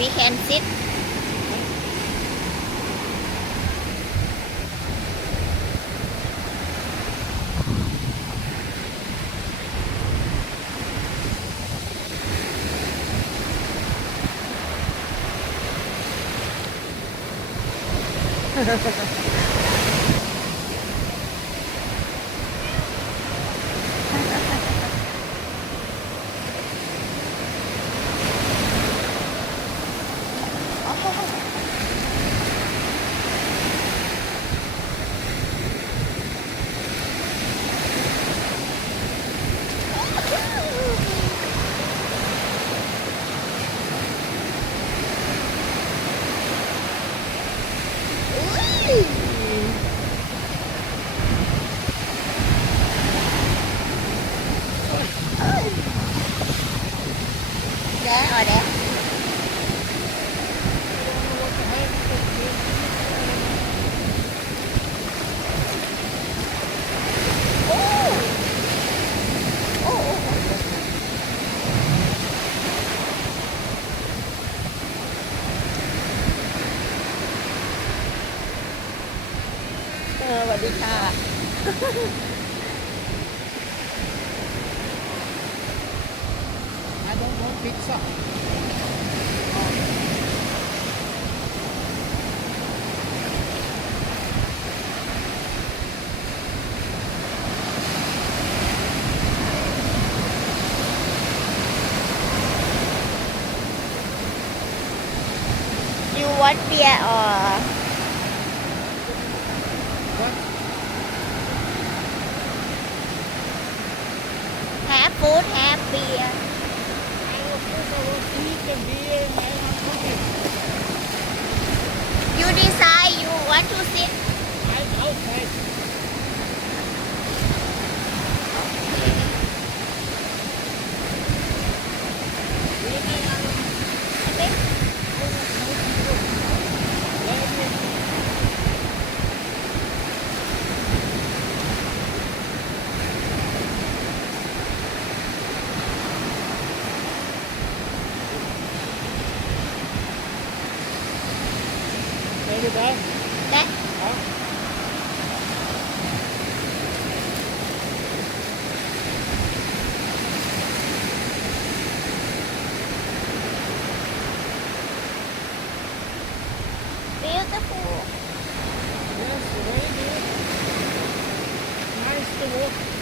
we can sit เด้อเอาเด้อโอ้โอ้สวัสดีค่ะ I don't want pizza. You want beer or What? have food, have beer? I will put our feet and beer and I want cookies. You decide you want to sit. I'm outside. Are you done? Đấy. Huh? Beautiful. Yes, very good. Nice to walk.